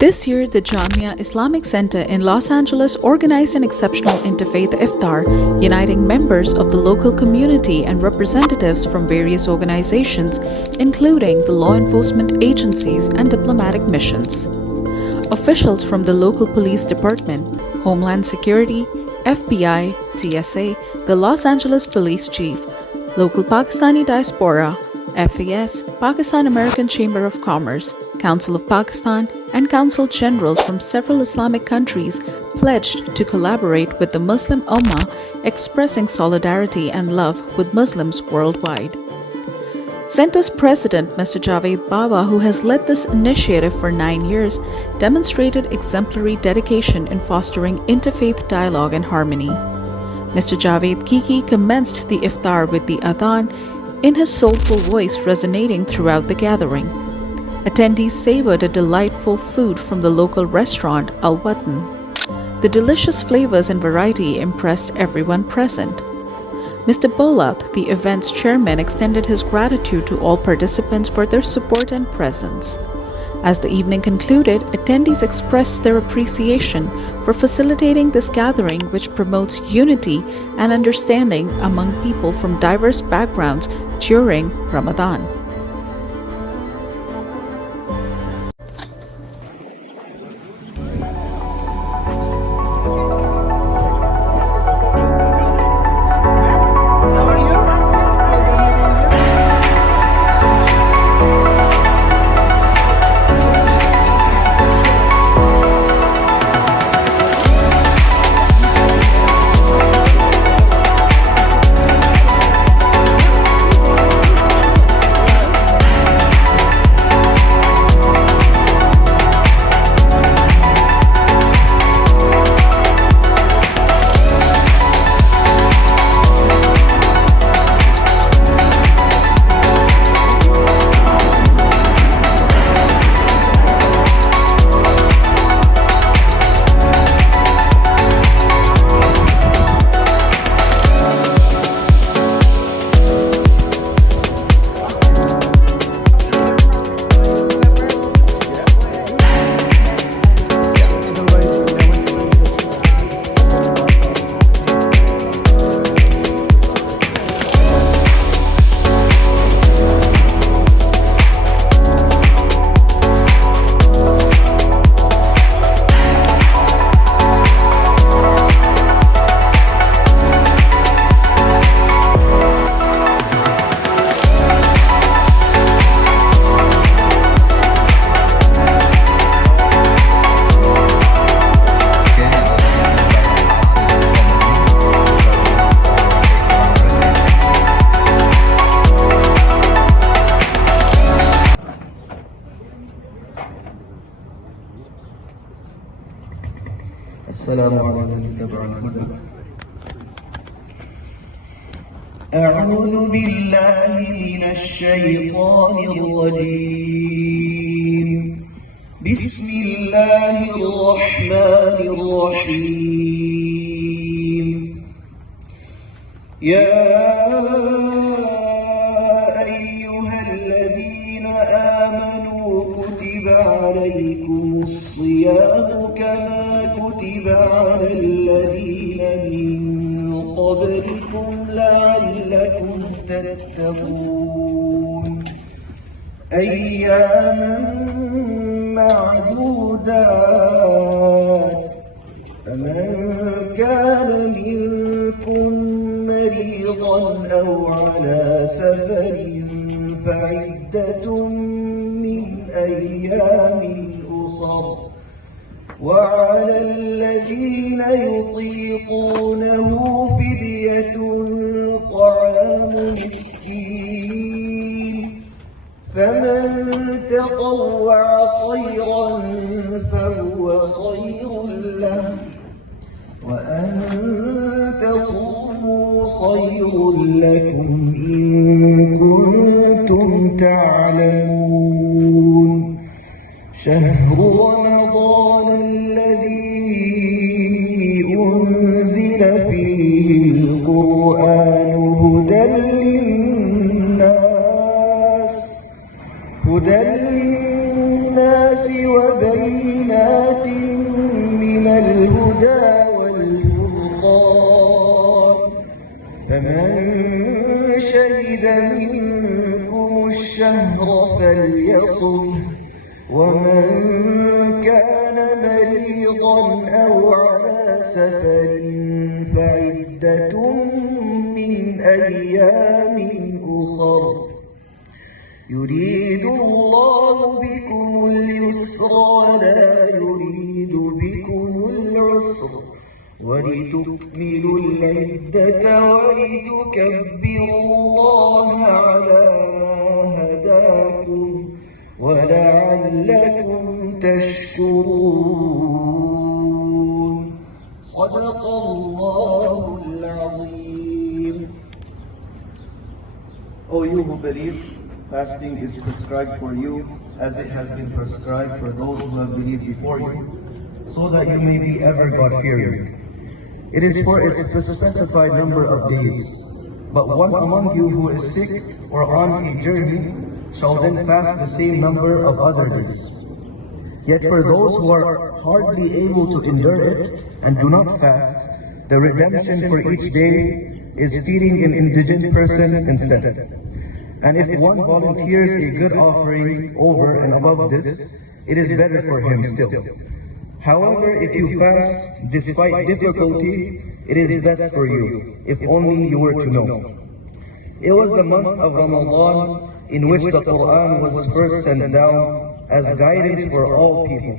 This year, the Jamia Islamic Center in Los Angeles organized an exceptional Interfaith Iftar, uniting members of the local community and representatives from various organizations, including the law enforcement agencies and diplomatic missions. Officials from the local police department, Homeland Security, FBI, TSA, the Los Angeles Police Chief, local Pakistani diaspora, FAS, Pakistan American Chamber of Commerce, Council of Pakistan, and Consul Generals from several Islamic countries pledged to collaborate with the Muslim Ummah, expressing solidarity and love with Muslims worldwide. Center's president, Mr. Javed Baba, who has led this initiative for 9 years, demonstrated exemplary dedication in fostering interfaith dialogue and harmony. Mr. Javed Kiki commenced the iftar with the adhan, in his soulful voice resonating throughout the gathering. Attendees savored a delightful food from the local restaurant Al Watan. The delicious flavors and variety impressed everyone present. Mr. Bolat, the event's chairman, extended his gratitude to all participants for their support and presence. As the evening concluded, attendees expressed their appreciation for facilitating this gathering, which promotes unity and understanding among people from diverse backgrounds during Ramadan. السلام على من اتبع الهدى. أعوذ بالله من الشيطان الرجيم. بسم الله الرحمن الرحيم. يا أيها الذين آمنوا كتب عليكم الصيام كما كتب على الذين من قبلكم لعلكم تتقون أياما معدودات فمن كان منكم مريضا أو على سفر فعدة من أيام أخر وعلى الذين يطيقونه فدية طعام مسكين فمن تطوع خيرا فهو خير له وأن تصوموا خير لكم إن كنتم تعلمون. شهر رمضان الذي أنزل فيه القرآن هدى للناس وبينات من الهدى والفرقان فمن شهد منكم الشهر فليصمه ومن كان مريضا أو على سفر فعدة من أيام أخر يريد الله بكم اليسر ولا يريد بكم العسر ولتكملوا العدة ولتكبروا الله على ما هداكم ولعلكم تشكرون صدق الله العظيم. O you who believe, fasting is prescribed for you as it has been prescribed for those who have believed before you, so that you may be ever God-fearing. It is for a specified number of days, but one among you who is sick or on a journey shall then fast the same number of other days. Yet for those who are hardly able to endure it and do not fast, the redemption for each day is feeding an indigent person instead. And if one volunteers a good offering over and above this, it is better for him still. However, if you fast despite difficulty, it is best for you, if only you were to know. It was the month of Ramadan in which the Quran was first sent down as guidance for all people,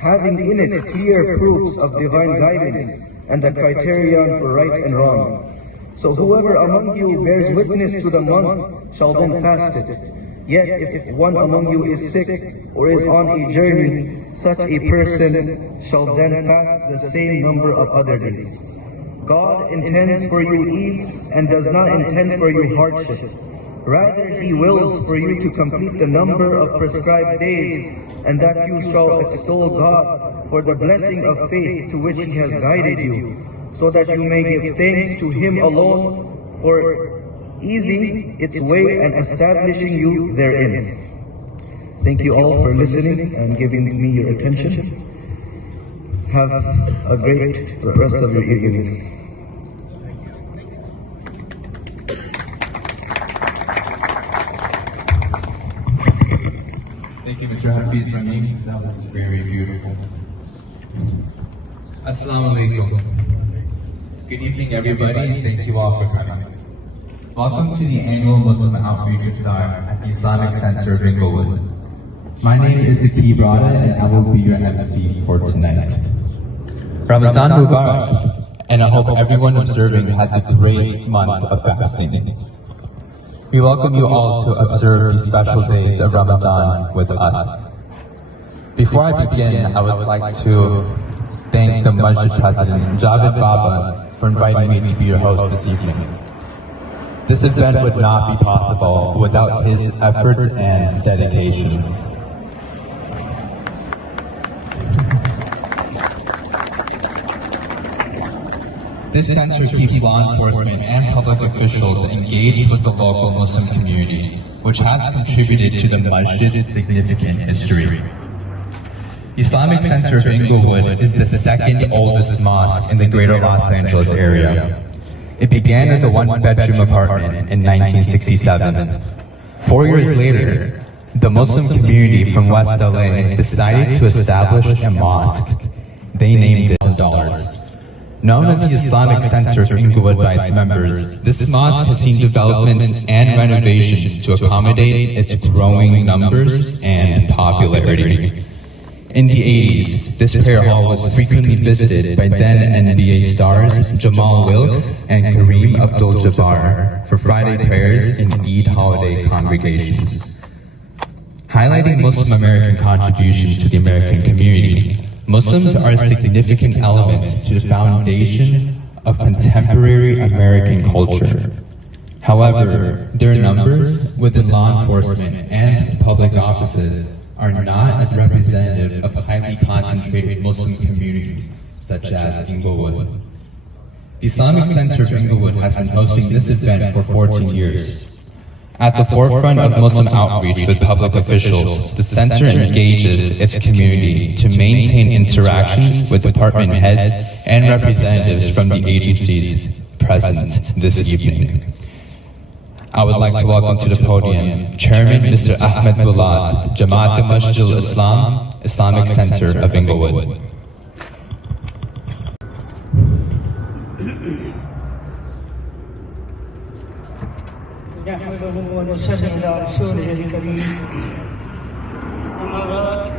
having in it clear proofs of divine guidance and the criterion for right and wrong. So whoever among you bears witness to the month shall then fast it. Yet if one among you is sick or is on a journey, such a person shall then fast the same number of other days. God intends for you ease and does not intend for you hardship. Rather, He wills for you to complete the number of prescribed days, and that you shall extol God for the blessing of faith to which He has guided you, so that you may give thanks to Him alone for easing its way and establishing you therein. Thank you all for listening and giving me your attention. Have a great rest of your evening. Thank you, Mr. Hafiz Rahim. That was very beautiful. Assalamu alaikum. Good evening, everybody, and thank you all for coming. Welcome to the annual Muslim Outreach Iftar at the Islamic Center of Inglewood. My name is Zaki Brada, and I will be your MC for tonight. Ramadan Mubarak, and I hope everyone observing has a great month of fasting. We welcome you all to observe the special days of Ramadan with us. Before I begin, I would like to thank the Masjid President, Javed Baba, for inviting me to be your host this evening. This event would not be possible without his efforts and dedication. This center keeps law enforcement and public officials engaged with the local Muslim community, which has contributed to the masjid's significant history. Islamic Center of Inglewood is the second oldest mosque in the greater Los Angeles area. It began as a one-bedroom apartment in 1967. 4 years later, the Muslim community from West LA decided to establish a mosque. They named it $1,000. Known as the Islamic Center of Inglewood by its members, this mosque has seen developments and renovations to accommodate its growing numbers and popularity. In the 80s, this prayer hall was frequently visited by then NBA stars Jamal Wilkes and Kareem Abdul-Jabbar for Friday prayers and Eid holiday congregations. Highlighting Muslim American contributions to the American community, Muslims are a significant element to the foundation of contemporary American culture. However, their numbers within law enforcement and public offices are not as representative of highly concentrated Muslim communities, such as Inglewood. The Islamic Center of Inglewood has been hosting this event for 14 years. At the forefront of Muslim outreach with public officials, the center engages its community to maintain interactions with department heads and representatives from the agencies present this evening. I would like to welcome to the podium Chairman Mr. Ahmed Bulad, Jamaat Masjid al-Islam, Islamic Center of Inglewood. نحمده ونصلي على رسوله الكريم أما بعد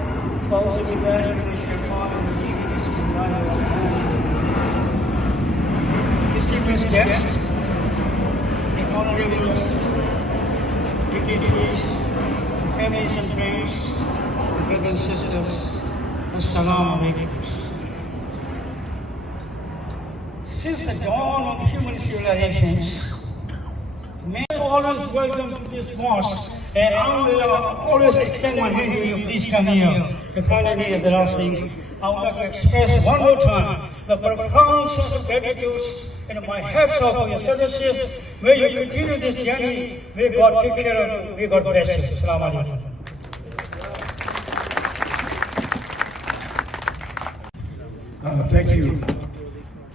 فأعوذ بالله من الشيطان الرجيم بسم الله الرحمن الرحيم. Distinguished guests, the honorables, dignitaries, families and friends, brothers and sisters, Assalamu alaikum. Since the dawn of human civilizations, men always welcome to this mosque, and I will always extend my hand to you. Please come here. And finally, at the last thing, I would like to express one more time the profound sense of gratitude and my hats off for your services. May you continue this journey. May God take care of you. May God bless you. Assalamu alaikum. Thank you.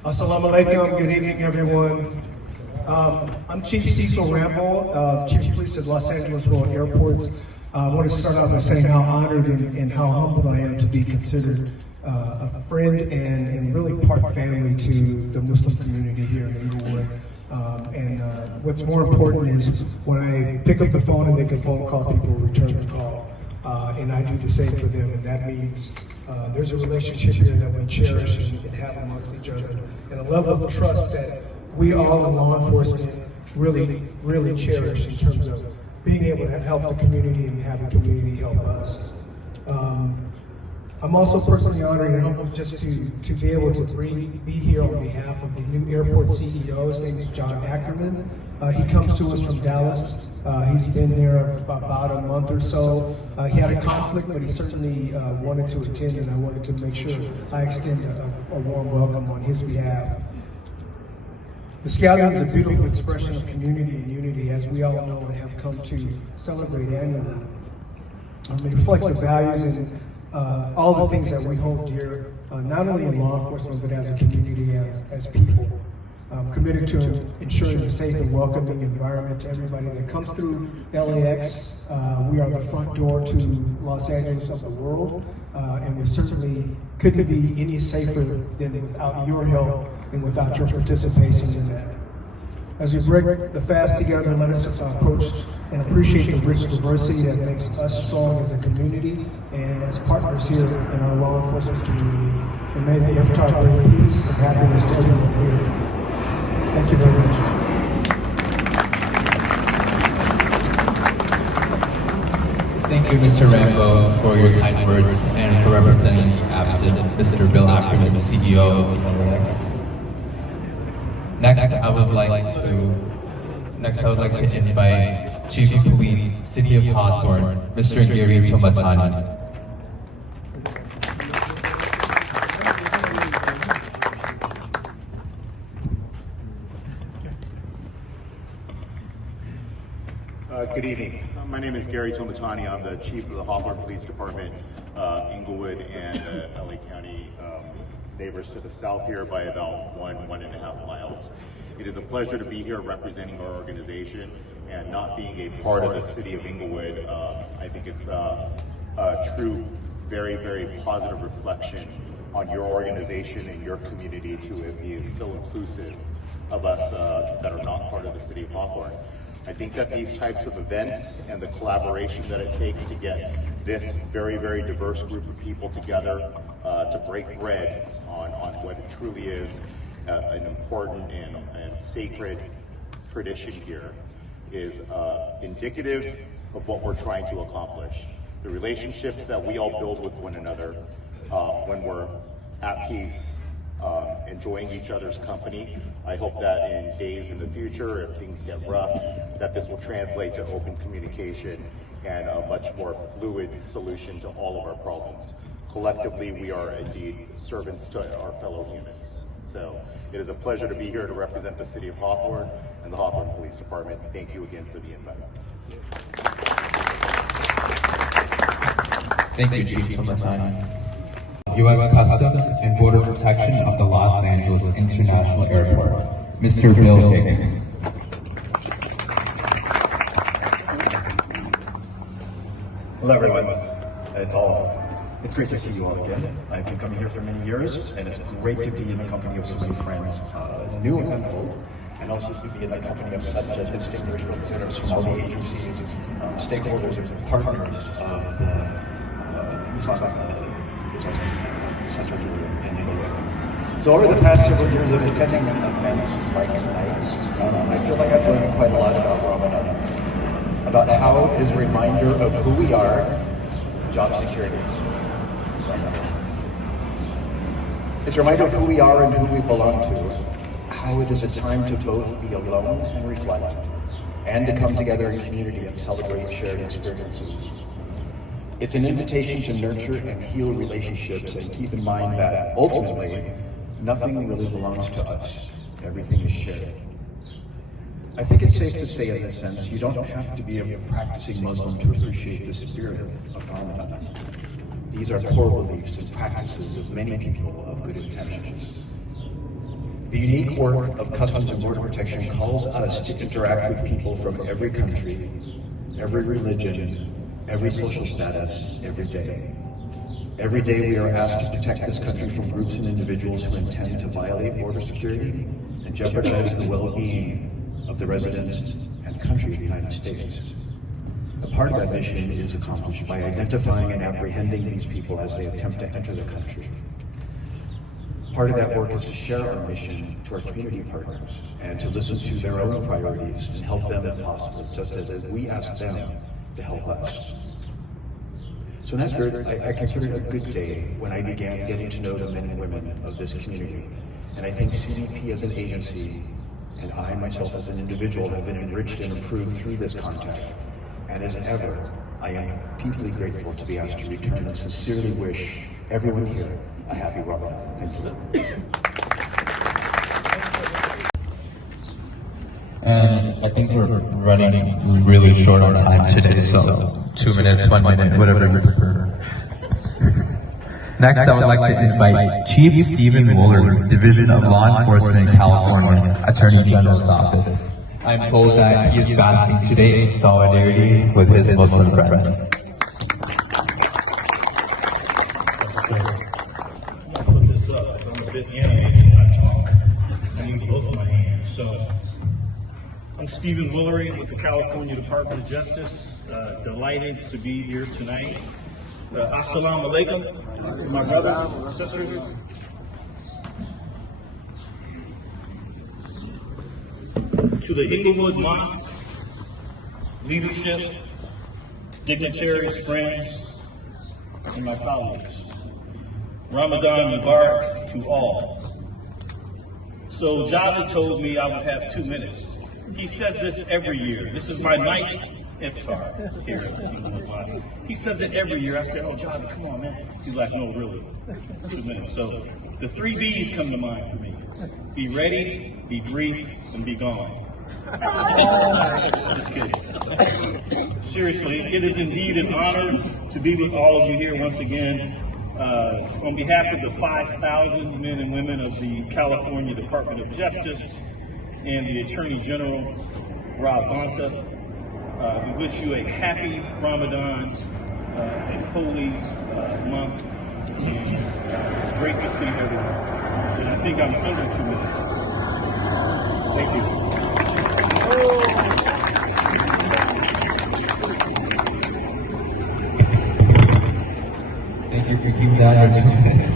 Assalamu alaikum. Good evening, everyone. I'm Chief Cecil Rambo, Chief of Police at Los Angeles World Airports. I want to start out by saying how honored and how humbled I am to be considered a friend and really part family to the Muslim community here in Inglewood. What's more important is when I pick up the phone and make a phone call, people return the call. And I do the same for them, and that means there's a relationship here that we cherish and have amongst each other, and a level of trust that we all in law enforcement really cherish in terms of being able to help the community and have the community help us. I'm also personally honored and humbled just to be able to be here on behalf of the new airport CEO. His name is John Ackerman. He comes to us from Dallas. He's been there about a month or so. He had a conflict, but he certainly wanted to attend, and I wanted to make sure I extend a warm welcome on his behalf. The Scouting is a beautiful expression of community and unity, as we all know and have come to celebrate annually. It reflects the values and all the things that we hold dear, not only in law enforcement, but as a community, as people. Committed to ensuring a safe and welcoming environment to everybody that comes through LAX. We are the front door to Los Angeles of the world, and we certainly couldn't be any safer than without your help and without your participation in that. As we break the fast together, let us approach and appreciate the rich diversity that makes us strong as a community and as partners here in our law enforcement community. And may the Iftar bring peace and happiness to everyone here. Thank you very much. Thank you, Mr. Rambo, for your kind words and for representing the absent Mr. Bill Ackerman, CEO of LAX. Next, I would like to invite Chief of Police, City of Hawthorne, Mr. Gary Tomatani. Good evening. My name is Gary Tomatani. I'm the Chief of the Hawthorne Police Department, Inglewood and LA County neighbors to the south here by about 1.5 miles. It is a pleasure to be here representing our organization and not being a part of the city of Inglewood. I think it's a true, very positive reflection on your organization and your community to be so inclusive of us that are not part of the city of Hawthorne. I think that these types of events and the collaboration that it takes to get this very diverse group of people together to break bread on what it truly is an important and sacred tradition here is indicative of what we're trying to accomplish. The relationships that we all build with one another when we're at peace, enjoying each other's company. I hope that in days in the future, if things get rough, that this will translate to open communication and a much more fluid solution to all of our problems. Collectively, we are indeed servants to our fellow humans. So it is a pleasure to be here to represent the city of Hawthorne and the Hawthorne Police Department. Thank you again for the invite. Thank you, Chief Tomatani. U.S. Customs and Border Protection of the Los Angeles International Airport, Mr. Bill Hicks. Hello, everyone. It's great to see you all again. I've been coming here for many years, and it's great to be in the company of so many friends, new and old, and also to be in the company of such distinguished representatives from all the agencies, stakeholders, and partners of the Center in Inglewood. So over the past several years of attending events like tonight's, I feel like I've learned quite a lot about Ramadan, about how it is a reminder of who we are, job security. It's a reminder of who we are and who we belong to, how it is a time to both be alone and reflect, and to come together in community and celebrate shared experiences. It's an invitation to nurture and heal relationships and keep in mind that, ultimately, nothing really belongs to us. Everything is shared. I think it's safe to say in this sense, you don't have to be a practicing Muslim to appreciate the spirit of Ramadan. These are core beliefs and practices of many people of good intentions. The unique work of Customs and Border Protection calls us to interact with people from every country, every religion, every social status, every day. Every day we are asked to protect this country from groups and individuals who intend to violate border security and jeopardize the well-being of the residents and country of the United States. A part of that mission is accomplished by identifying and apprehending these people as they attempt to enter the country. Part of that work is to share our mission to our community partners and to listen to their own priorities and help them if possible, just as we ask them to help us. So in that spirit, I consider it a good day when I began getting to know the men and women of this community. And I think CBP as an agency and I myself as an individual have been enriched and improved through this contact. And as ever, I am deeply grateful to be asked to return and sincerely wish everyone here a happy Ramadan. Thank you. And I think we're running really short on time today, so 2 minutes, 1 minute, whatever you prefer. Next, I would like to invite Chief Stephen Woolery, Division of Law Enforcement, California, Attorney General's Office. I'm told that he is fasting today in solidarity with his Muslim friends. I'll put this up. I'm a bit animated when I talk. I need both my hands. So, I'm Stephen Woolery with the California Department of Justice. Delighted to be here tonight. Assalamu alaikum, my brothers and sisters. To the Inglewood Mosque, leadership, dignitaries, friends, and my colleagues. Ramadan Mubarak to all. So Jawa told me I would have 2 minutes. He says this every year. This is my ninth Iftar here at Inglewood Mosque. He says it every year. I said, oh, Jawa, come on, man. He's like, no, really, 2 minutes. So the 3 B's come to mind for me. Be ready, be brief, and be gone. Just kidding. Seriously, it is indeed an honor to be with all of you here once again. On behalf of the 5,000 men and women of the California Department of Justice and the Attorney General, Rob Bonta, we wish you a happy Ramadan, a holy month, and it's great to see everyone. And I think I'm under 2 minutes. Thank you. Thank you for keeping that under 2 minutes.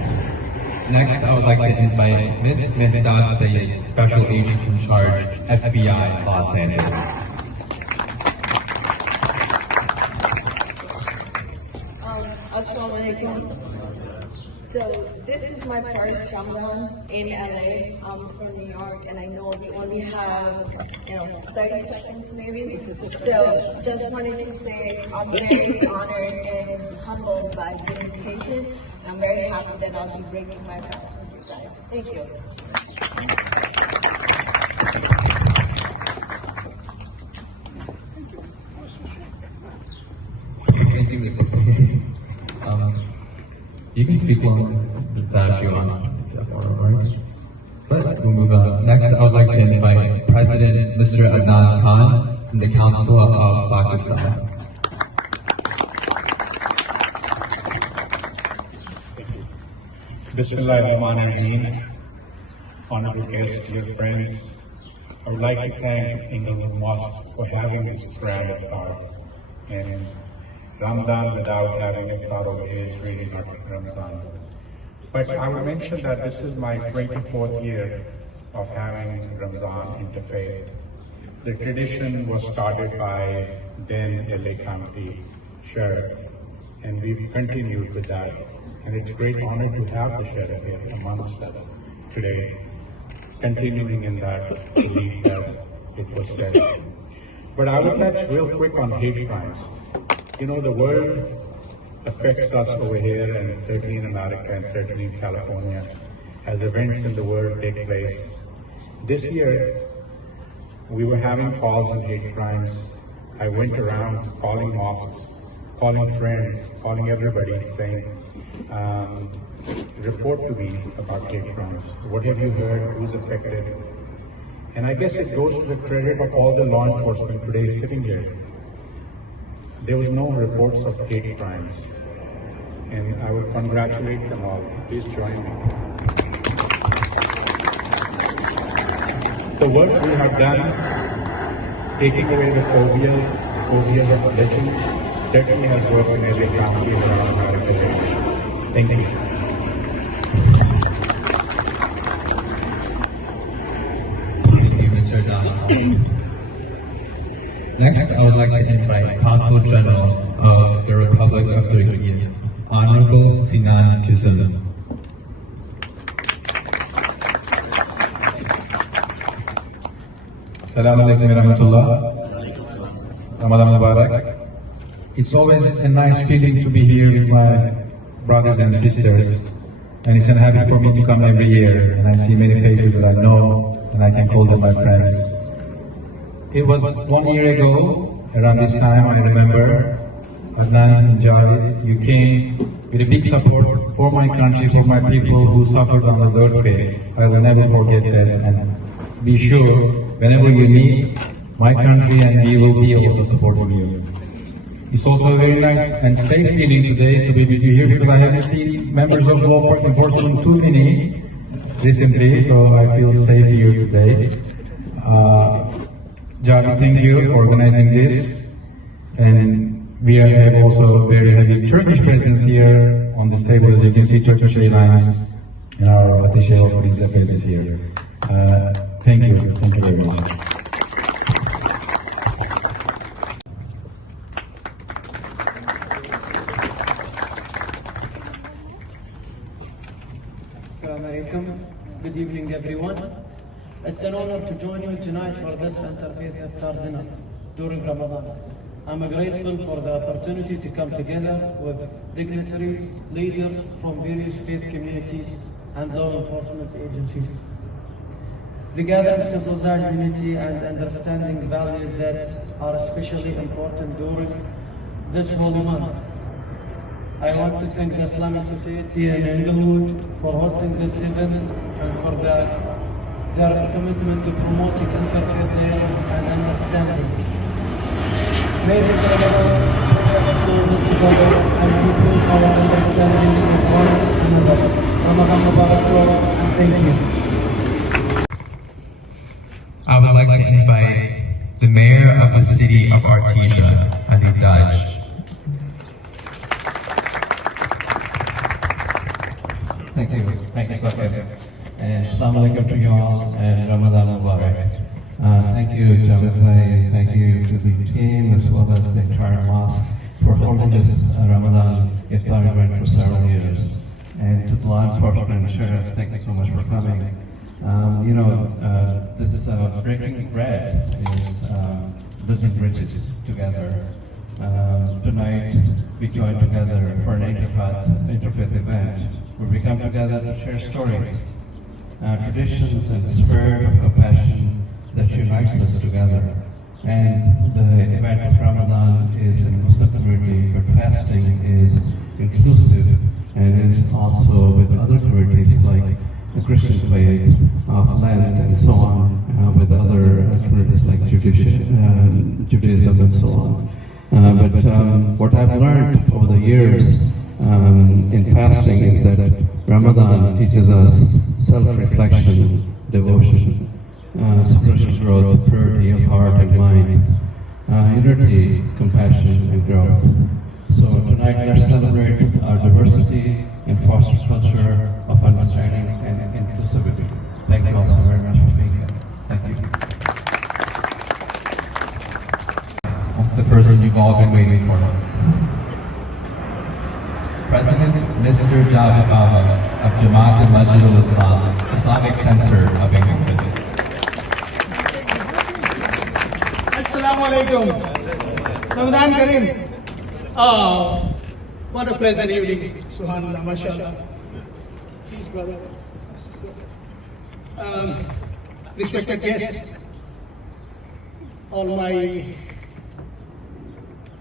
Next, I would like to invite Ms. Mehdad Sayed, Special Agent in Charge, FBI, Los Angeles. Assalamu alaikum. So this is my first Ramadan in LA. I'm from New York, and I know we only have 30 seconds maybe. So just wanted to say I'm very honored and humbled by the invitation. I'm very happy that I'll be breaking my fast with you guys. Thank you. everything we're supposed to say. You can speak on that if you want, if you have more remarks. But we'll move on. Next, I would like to invite President Mr. Adnan Khan from the Council of Pakistan. Bismillahirrahmanirrahim. Honorable guests, dear friends, I would like to thank Englewood Mosque for having this grand iftar. And Ramadan without having iftar over here is really not Ramadan. But I will mention that this is my 24th year of having Ramadan Interfaith. The tradition was started by then LA County Sheriff, and we've continued with that. And it's a great honor to have the Sheriff here amongst us today, continuing in that belief as it was said. But I would touch real quick on hate crimes. You know, the world affects us over here, and certainly in America and certainly in California, as events in the world take place. This year, we were having calls on hate crimes. I went around calling mosques, calling friends, calling everybody, saying, report to me about hate crimes. What have you heard? Who's affected? And I guess it goes to the credit of all the law enforcement today sitting here. There was no reports of hate crimes. And I would congratulate them all. Please join me. The work we have done, taking away the phobias of religion, certainly has worked in every county around America. Thank you. Thank you, Mr. Dana. Next, I would like to invite Consul General of the Republic of Turkey, Honorable Sinan Tuzun. Assalamu alaikum wa rahmatullah. Ramadan Mubarak. It's always a nice feeling to be here with my brothers and sisters, and it's a happy for me to come every year, and I see many faces that I know, and I can call them my friends. It was 1 year ago, around this time, I remember, Adnan and Jawa, you came with a big support for my country, for my people who suffered on the earthquake. I will never forget that, and be sure, whenever you meet my country, and we will be also supporting you. It's also a very nice and safe feeling today to be with you here, because I haven't seen members of law enforcement too many recently, so I feel safe here today. Javi, thank you for organizing this, and we have also very heavy Turkish presence here on this table. As you can see, Turkish Airlines and our attaché of Foreign Affairs is here. Thank you very much. Assalamu alaikum. Good evening, everyone. It's an honor to join you tonight for this Interfaith Iftar dinner during Ramadan. I'm grateful for the opportunity to come together with dignitaries, leaders from various faith communities and law enforcement agencies. The gathering symbolizes unity and understanding values that are especially important during this holy month. I want to thank the Islamic Society in Englewood for hosting this event and for their commitment to promoting interfaith dialogue and understanding. May this Ramadan bring us closer together and deepen our understanding of one another. Ramadan Mubarak to all, and thank you. I would like to invite the Mayor of the City of Artesia, Hanif. Thank you, Sir. And Assalamu alaikum to you all, and Ramadan Mubarak. Thank you, Javed, thank you to the team as well as the entire mosque for holding this Ramadan Iftar event for several years. And to the law enforcement sheriff, thank you so much for coming. This breaking bread is building bridges together. Tonight we join together for an interfaith event where we come together to share stories, traditions, and the spirit of compassion that unites us together. And the event of Ramadan is in Muslim community, but fasting is inclusive and is also with other communities like the Christian faith of Lent and so on, with other communities like Judaism and so on. But what I've learned over the years in fasting is that Ramadan teaches us self-reflection, devotion, spiritual growth, purity of heart and mind, unity, compassion, and growth. So tonight let's celebrate our diversity and foster a culture of understanding and inclusivity. Thank you all so very much for being here. Thank you. The person you've all been waiting for. President Mr. Jawa of Jamaat al-Masjid al-Islam, Islamic Center of England. Assalamu alaikum. Ramadan Kareem. Oh, what a pleasant evening. Subhanallah, mashallah. Please, brother. Respected guests, all my,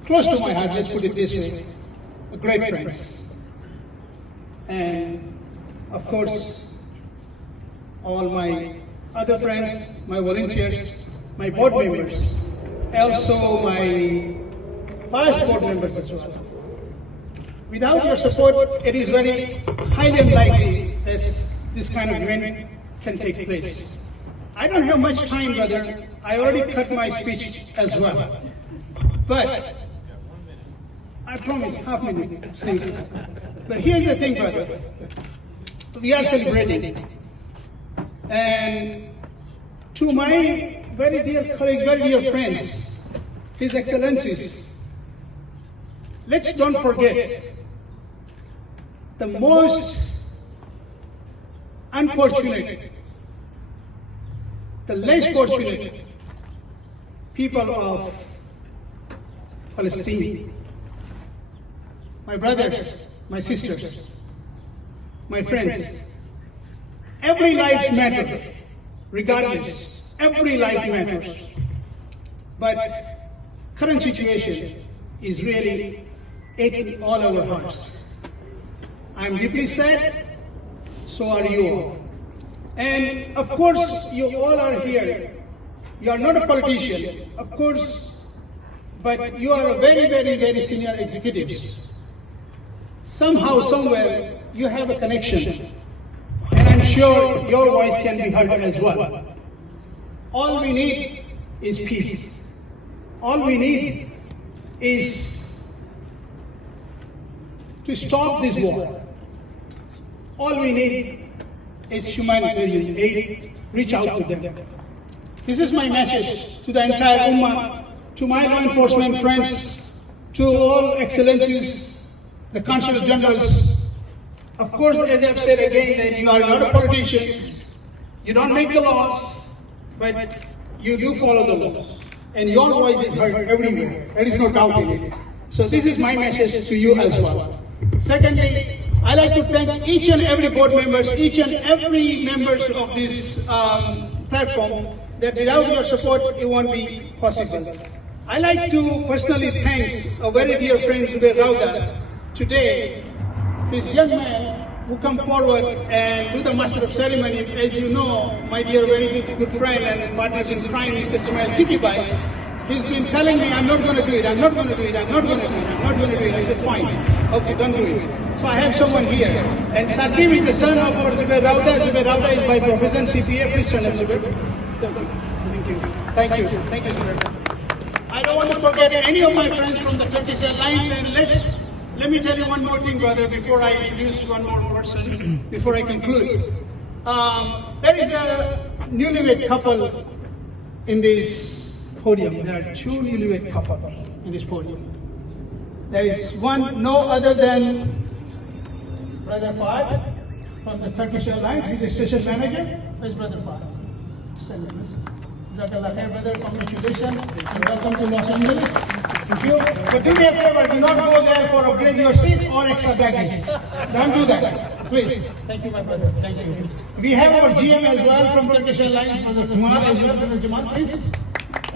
close to my heart, let's put it this way, great friends. And of course, all my other friends, my volunteers, my board members, also my past board members as well. Without your support, it is very highly unlikely that this kind of event can take place. I don't have much time, brother. I already cut my speech as well. But I promise, half minute, stay. But here's the thing, brother. We are celebrating. And to my very dear colleagues, very dear friends, His Excellencies, let's don't forget the most unfortunate, the less fortunate people of Palestine. My brothers, my sisters, my friends, every life matters, regardless, every life matters. But current situation is really aching all our hearts. I'm deeply sad, so are you all. And of course, you all are here. You are not a politician, of course, but you are a very, very, very senior executives. Somehow, somewhere, you have a connection. And I'm sure your voice can be heard as well. All we need is peace. All we need is to stop this war. All we need is humanitarian aid. Reach out to them. This is my message to the entire Ummah, to my law enforcement friends, to all excellencies, the consul generals. Of course, as I've said again, that you are not a politician, you don't make the laws, but you do follow the laws. And your voice is heard everywhere. There is no doubt in it. So this is my message to you as well. Secondly, I like to thank each and every board members, each and every members of this platform, that without your support, it won't be possible. I like to personally thank our very dear friend Zubair Rauda. Today, this young man who come forward and do the master of ceremony, as you know, my dear very good friend and partners in crime, Mr. Ismail Kikibai, he's been telling me, I'm not going to do it, I'm not going to do it, I'm not going to do it, I'm not going to do it. I said, fine, okay, don't do it. So I have someone here. And Saqib is the son of our Zubair Rauda. Zubair Rauda is by profession CPA. Please turn up, Zubair. Thank you. Thank you. Thank you, Zubair. I don't want to forget any of my friends from the Turkish Airlines, and let me tell you one more thing, brother, before I introduce one more person, before I conclude. There is a newlywed couple in this podium. There are two newlywed couples in this podium. There is one, no other than Brother Fahd from the Turkish Airlines. He's a station manager. Where's Brother Fahd? Jazakallah khair, brother. Congratulations and welcome to Los Angeles. Thank you. But do me a favor, do not go there for upgrade your seat or extra baggage. Don't do that, please. Thank you, my brother. Thank you. We have our GM as well from Turkish Airlines, Brother Kumar as well. Brother Jamal, please.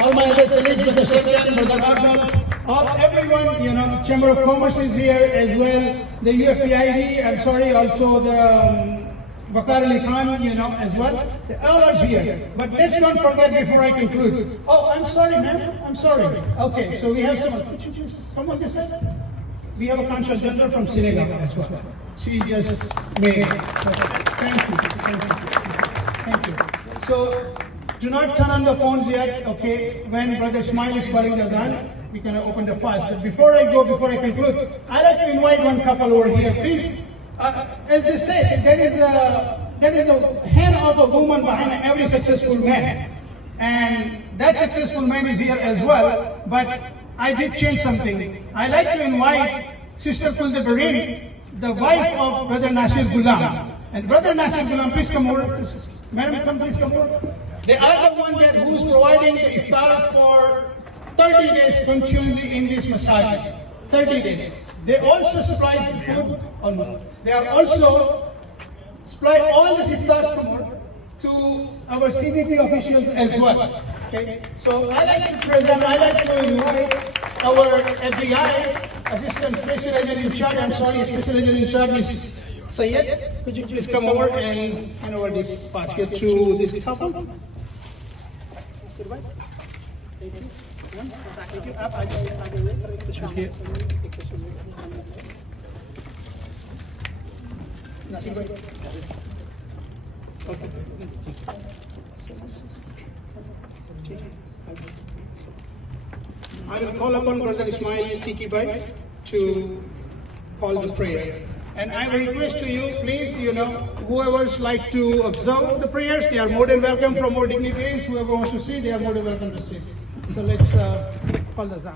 all my other colleagues, Brother Sheridan, Brother Ardal, all everyone, Chamber of Commerce is here as well, the UFPID, I'm sorry, also the Bakar Ali Khan, as well. All are here. But let's not forget before I conclude. Oh, I'm sorry, ma'am. I'm sorry. Okay, so we have someone. Could you just come on this side? We have a consul general from Senegal as well. She just made it. Thank you. Thank you. So, do not turn on the phones yet, okay? When Brother Ismail is calling us on, we're going to open the fast. But before I conclude, I'd like to invite one couple over here, please. As they say, there is a hand of a woman behind every successful man. And that successful man is here as well, but I did change something. I like to invite Sister Kulde Barin, the wife of Brother Nasir Ghulam. And Brother Nasir Ghulam, please come over. Madam, please come over. They are the one who's providing the iftar for 30 days continually in this masjid. 30 days. They also supply food almost. They are also supply all the iftars to our CVP officials as well. Okay. So I like to invite our FBI Assistant Special Agent in Charge. I'm sorry, Special Agent in Charge is Sayed. Could you please come over and hand over this basket to this couple? Thank you. Thank you. Okay. I will call upon Brother Ismail Tiki Bhai to call the prayer. And I will request to you, please, whoever's like to observe the prayers, they are more than welcome from more dignitaries. Whoever wants to see, they are more than welcome to see. So let's call the Zan.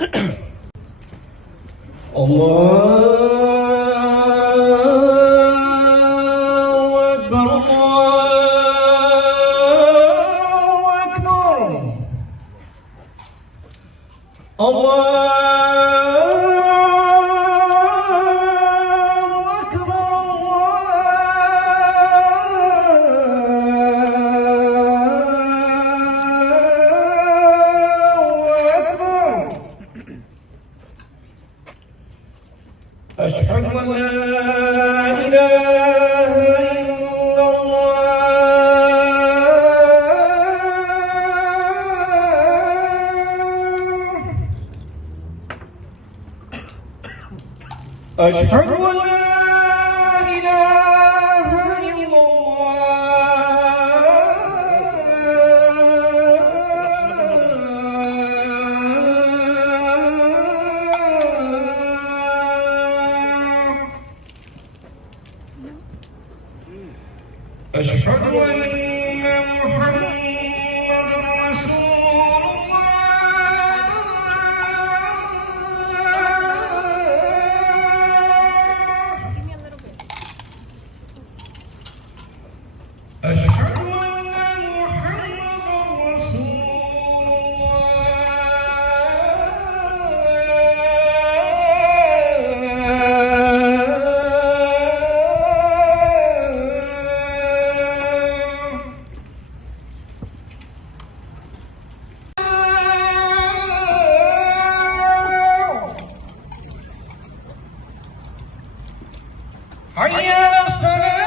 أشهد أن لا إله إلا الله أشهد أن لا إله إلا أشهد أن محمدا رسول الله أشهد أن محمدا رسول حي على الصلاة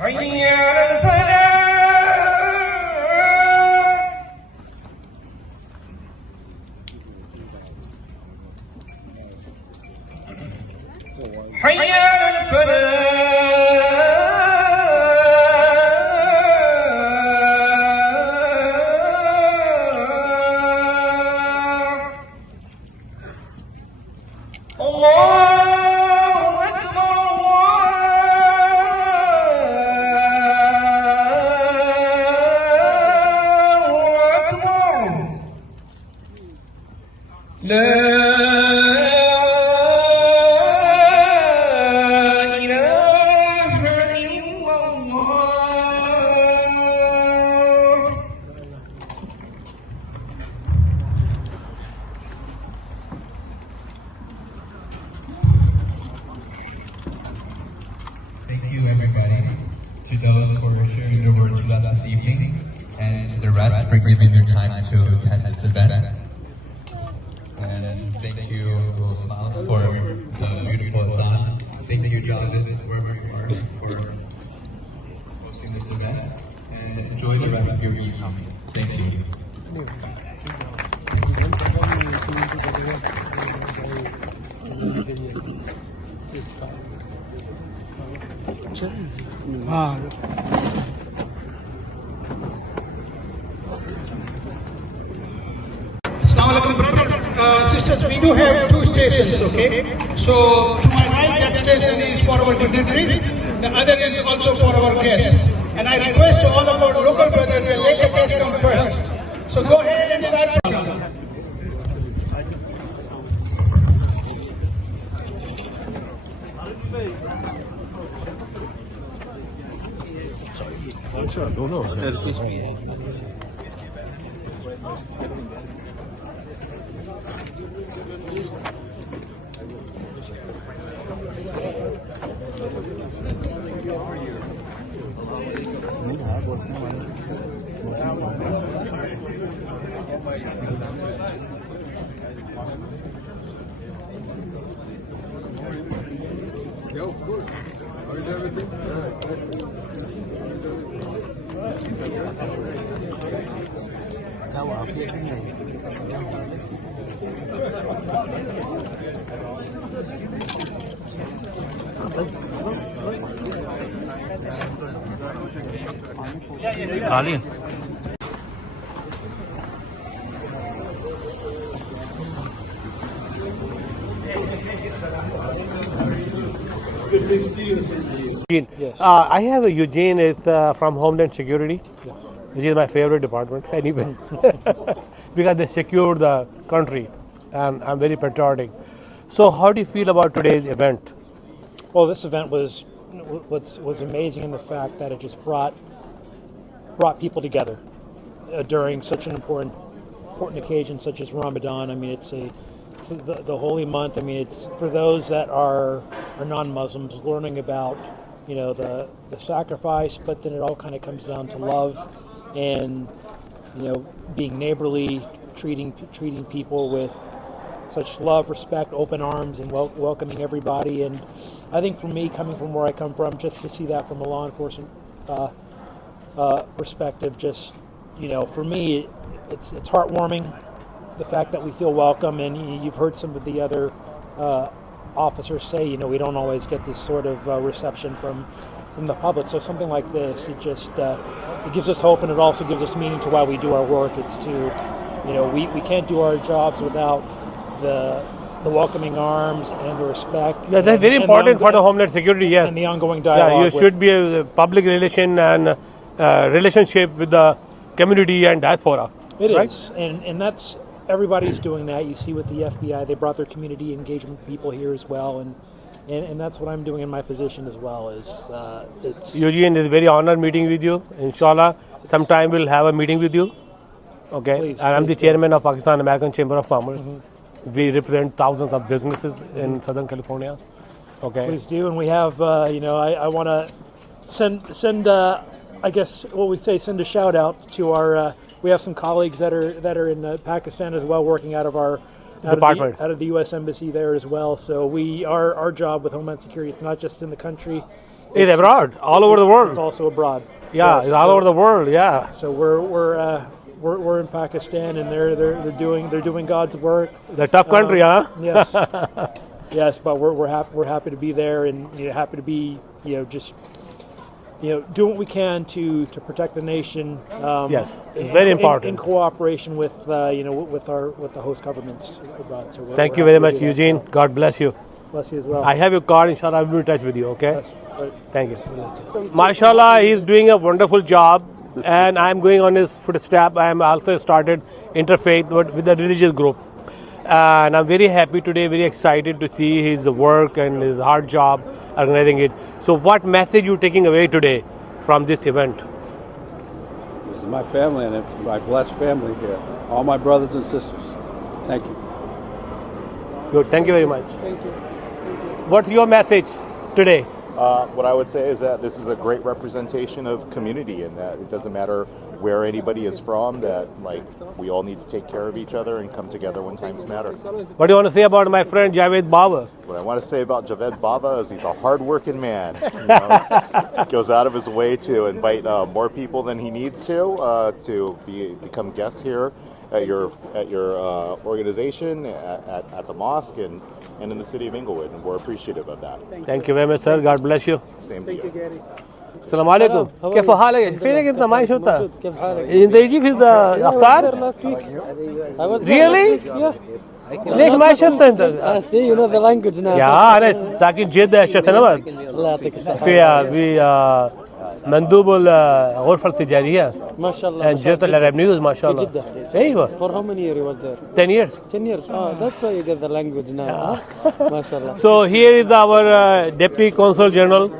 حي على الفلاح حي على الفلاح الله أكبر الله أكبر لا إله Thank you, everybody, to those who are sharing their words with us this evening, and to the rest for giving their time to attend this event. And thank you, Will Smile, for the beautiful Azan. Thank you, Jonathan, wherever you are, for hosting this event. And enjoy the rest of your evening. Thank you. Assalamualaikum, brother, sisters, we do have two stations, okay? So, to my right, that station is for our dignitaries, the other is also for our guests. And I request to all of our local brothers to let the guests come first. So go ahead and start. Yes. I have a Eugene is from Homeland Security, which is my favorite department anyway, because they secure the country, and I'm very patriotic. So, how do you feel about today's event? Well, this event was amazing in the fact that it just brought people together during such an important occasion such as Ramadan. I mean, it's the holy month. I mean, it's for those that are non-Muslims learning about the sacrifice, but then it all kind of comes down to love and being neighborly, treating people with such love, respect, open arms, and welcoming everybody. And I think for me, coming from where I come from, just to see that from a law enforcement perspective, just for me, it's heartwarming. The fact that we feel welcome, and you've heard some of the other officers say, we don't always get this sort of reception from the public. So something like this, it just it gives us hope, and it also gives us meaning to why we do our work. It's to, we can't do our jobs without the welcoming arms and the respect. Yeah, that's very important for the Homeland Security. Yes, and the ongoing dialogue. Yeah, you should be a public relation and relationship with the community and diaspora. It right? is, and that's. Everybody's doing that. You see with the FBI, they brought their community engagement people here as well, and that's what I'm doing in my position as well. It's Eugene, is very honored meeting with you. Inshallah, sometime we'll have a meeting with you. Okay, please, and I'm the chairman of Pakistan American Chamber of Commerce. Mm-hmm. We represent thousands of businesses in Southern California. Okay, please do, and we have I want to send I guess what we say, send a shout out to our. We have some colleagues that are in Pakistan as well, working out of our department, out of the U.S. Embassy there as well. So our job with Homeland Security, it's not just in the country; it's abroad, all over the world. It's also abroad. Yeah, yes, it's all over the world. Yeah. So we're in Pakistan, and they're doing God's work. The tough country, huh? Yes. Yes, but we're happy to be there, and happy to be just. Doing what we can to protect the nation. Yes, it's very important in cooperation with with the host governments abroad. So thank you very much, Eugene. God bless you. Bless you as well. I have your card. Inshallah, I will be in touch with you. Okay. Yes, right. Thank you. Mashallah, he's doing a wonderful job, and I'm going on his footstep. I am also started Interfaith with a religious group, and I'm very happy today. Very excited to see his work and his hard job organizing it. So what message you taking away today from this event? This is my family, and it's my blessed family here. All my brothers and sisters. Thank you. Good. Thank you very much. Thank you. What's your message today? What I would say is that this is a great representation of community, and that it doesn't matter where anybody is from, that like we all need to take care of each other and come together when times matter. What do you want to say about my friend Javed Baba? What I want to say about Javed Baba is he's a hard-working man. You know, he goes out of his way to invite more people than he needs to become guests here at your organization, at the mosque, and in the city of Inglewood, and we're appreciative of that. Thank you very much, sir. God bless you. Same to you. السلام عليكم كيف حالك؟ فينك انت ما شفتها؟ انت يجي في الافطار؟ Really؟ ليش ما شفته انت؟ See, you know the language now. يا انا ساكن جدة شتنمت الله يعطيك الصحة. في مندوب الغرفة التجارية ما شاء الله. and جدة العرب نيوز ما شاء الله. في جدة. ايوه. For how many years he was there? 10 years. 10 years. Oh, that's why you get the language now. ما شاء الله. So here is our Deputy Consul General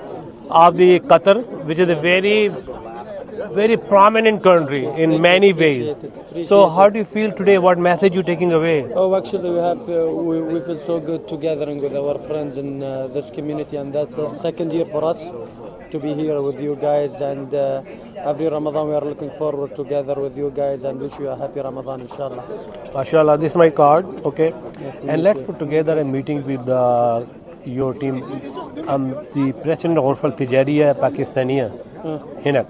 of the Qatar, which is a very prominent country in many ways. So how do you feel today? What message you taking away? Oh, actually, we feel so good together with our friends in this community, and that's the second year for us to be here with you guys. And every Ramadan we are looking forward together with you guys, and wish you a happy Ramadan, inshallah. MashaAllah, this is my card, okay? And let's put together a meeting with your team. The President of Ghurfa Al-Tijariya Pakistaniya, Hanif.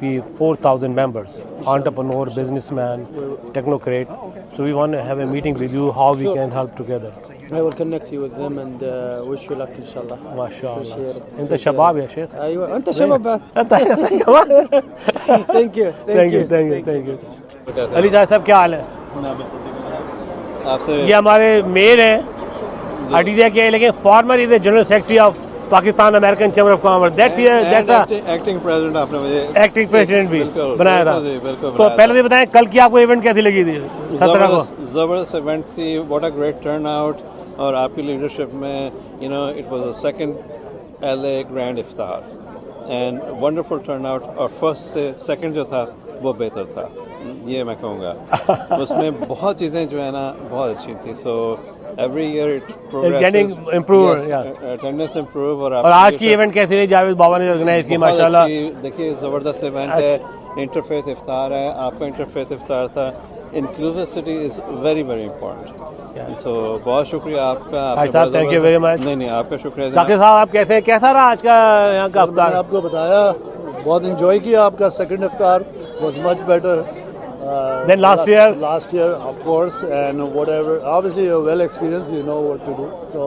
We 4,000 members, entrepreneur, businessman, technocrat. So we want to have a meeting with you, how we can help together. I will connect you with them and wish you luck, inshallah. MashaAllah. أنت شباب يا شيخ. أيوة أنت شباب. Thank you. Thank you. Ali साहब क्या हाल है? ये हमारे mayor हैं ITI के, लेकिन farmer is the general secretary of Pakistan American chamber of commerce. That's acting president आपने मुझे एक्टिंग प्रेसिडेंट भी बनाया था. तो पहले भी बताएं कल की आपको इवेंट कैसी लगी थी? 17 को जबरदस्त इवेंट थी. What a great turn out, और आपकी लीडरशिप में it was the second LA grand Iftar and wonderful turn out. और फर्स्ट से सेकंड जो था वो बेहतर था, ये मैं कहूँगा. उसमें बहुत चीज़ें जो है ना बहुत अच्छी थी. सो every year it progresses, improve, attendance improve. और आज की इवेंट कैसी रही? जावेद बाबा ने ऑर्गेनाइज की, माशाल्लाह. देखिए ज़बरदस्त इवेंट है. इंटरफेथ इफ्तार है, आपका इंटरफेथ इफ्तार था. Inclusivity is very very important. So बहुत शुक्रिया आपका. Thank you very much. नहीं आपका शुक्रिया. साकिब साहब आप कैसे हैं? कैसा रहा आज का यहाँ का इफ्तार? मैंने आपको बताया, बहुत एंजॉय किया. आपका सेकंड इफ्तार was much better than last year. Last year, of course, and whatever. Obviously, you're well experienced. You know what to do. So,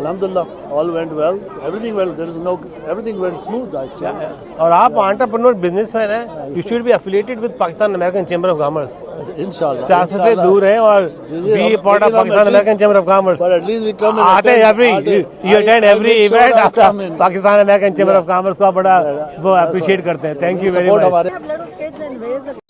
alhamdulillah, all went well. Everything well. Everything went smooth actually. और आप entrepreneur businessman हैं. You should be affiliated with Pakistan American Chamber of Commerce. Inshallah. सियासत से दूर हैं और be part of Pakistan American Chamber of Commerce. But at least we come and आते हैं you attend every event of Pakistan American Chamber of Commerce को बड़ा वो appreciate करते हैं. Thank you very much.